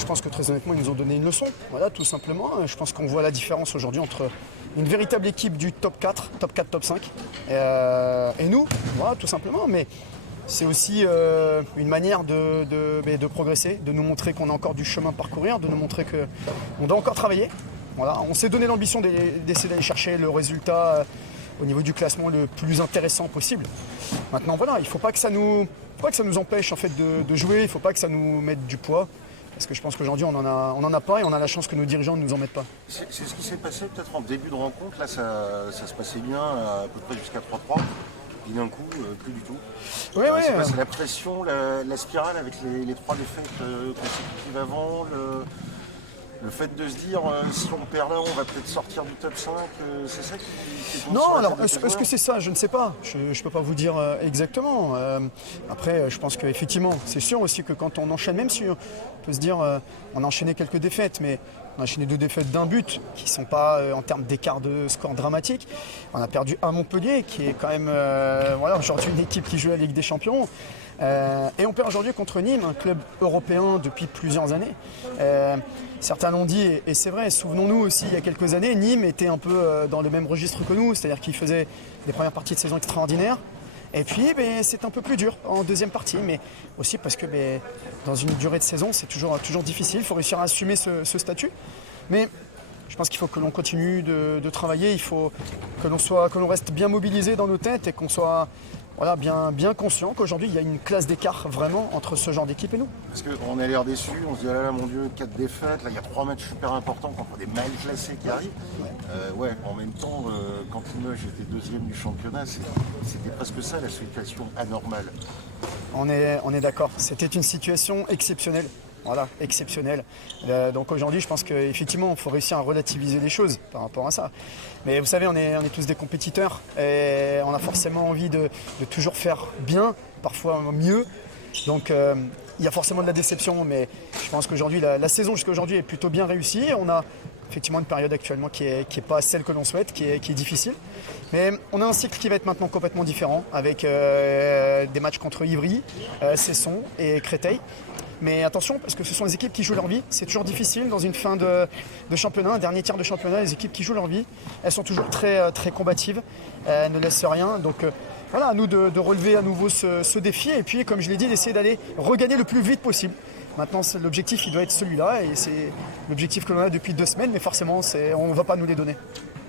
je pense que très honnêtement, ils nous ont donné une leçon. Voilà, tout simplement. Je pense qu'on voit la différence aujourd'hui entre une véritable équipe du top 4, top 5, et nous, voilà, tout simplement. Mais c'est aussi une manière de progresser, de nous montrer qu'on a encore du chemin à parcourir, de nous montrer qu'on doit encore travailler. Voilà, on s'est donné l'ambition d'essayer d'aller chercher le résultat au niveau du classement le plus intéressant possible. Maintenant, voilà, il ne faut pas que ça nous empêche en fait, de jouer, il ne faut pas que ça nous mette du poids. Parce que je pense qu'aujourd'hui, on en a pas et on a la chance que nos dirigeants ne nous en mettent pas. C'est ce qui s'est passé peut-être en début de rencontre. Là, ça se passait bien à peu près jusqu'à 3-3. Et d'un coup, plus du tout. Oui, oui. C'est la pression, la spirale avec les 3 défaites consécutives avant. Le fait de se dire, si on perd là, on va peut-être sortir du top 5, c'est ça qui compte. Non, alors, est-ce que c'est ça? Je ne sais pas. Je ne peux pas vous dire exactement. Après, je pense qu'effectivement, c'est sûr aussi que quand on enchaîne, même si on peut se dire, on a enchaîné quelques défaites, mais on a enchaîné 2 défaites d'un but, qui ne sont pas en termes d'écart de score dramatique. On a perdu à Montpellier, qui est quand même voilà, aujourd'hui une équipe qui joue la Ligue des Champions. Et on perd aujourd'hui contre Nîmes, un club européen depuis plusieurs années. Certains l'ont dit, et c'est vrai, souvenons-nous aussi, il y a quelques années, Nîmes était un peu dans le même registre que nous, c'est-à-dire qu'ils faisaient des premières parties de saison extraordinaires. Et puis, c'est un peu plus dur en deuxième partie, mais aussi parce que dans une durée de saison, c'est toujours difficile, il faut réussir à assumer ce statut. Mais je pense qu'il faut que l'on continue de travailler, il faut que l'on reste bien mobilisé dans nos têtes et qu'on soit voilà, bien conscient qu'aujourd'hui, il y a une classe d'écart vraiment entre ce genre d'équipe et nous. Parce qu'on a l'air déçus, on se dit, ah là là, mon Dieu, 4 défaites, là, il y a 3 matchs super importants contre des mal classés qui arrivent. Ouais, en même temps, quand Limoges était 2e du championnat, c'était presque ça la situation anormale. On est d'accord, c'était une situation exceptionnelle. Voilà, exceptionnel. Donc aujourd'hui, je pense qu'effectivement, il faut réussir à relativiser les choses par rapport à ça. Mais vous savez, on est tous des compétiteurs et on a forcément envie de toujours faire bien, parfois mieux. Donc il y a forcément de la déception, mais je pense qu'aujourd'hui, la saison jusqu'à aujourd'hui est plutôt bien réussie. On a effectivement une période actuellement qui est pas celle que l'on souhaite, qui est difficile. Mais on a un cycle qui va être maintenant complètement différent, avec des matchs contre Ivry, Cesson et Créteil. Mais attention, parce que ce sont les équipes qui jouent leur vie. C'est toujours difficile dans une fin de championnat, un dernier tiers de championnat. Les équipes qui jouent leur vie, elles sont toujours très combatives. Elles ne laissent rien. Donc voilà, à nous de relever à nouveau ce défi. Et puis, comme je l'ai dit, d'essayer d'aller regagner le plus vite possible. Maintenant, l'objectif, il doit être celui-là. Et c'est l'objectif que l'on a depuis 2 semaines. Mais forcément, on ne va pas nous les donner.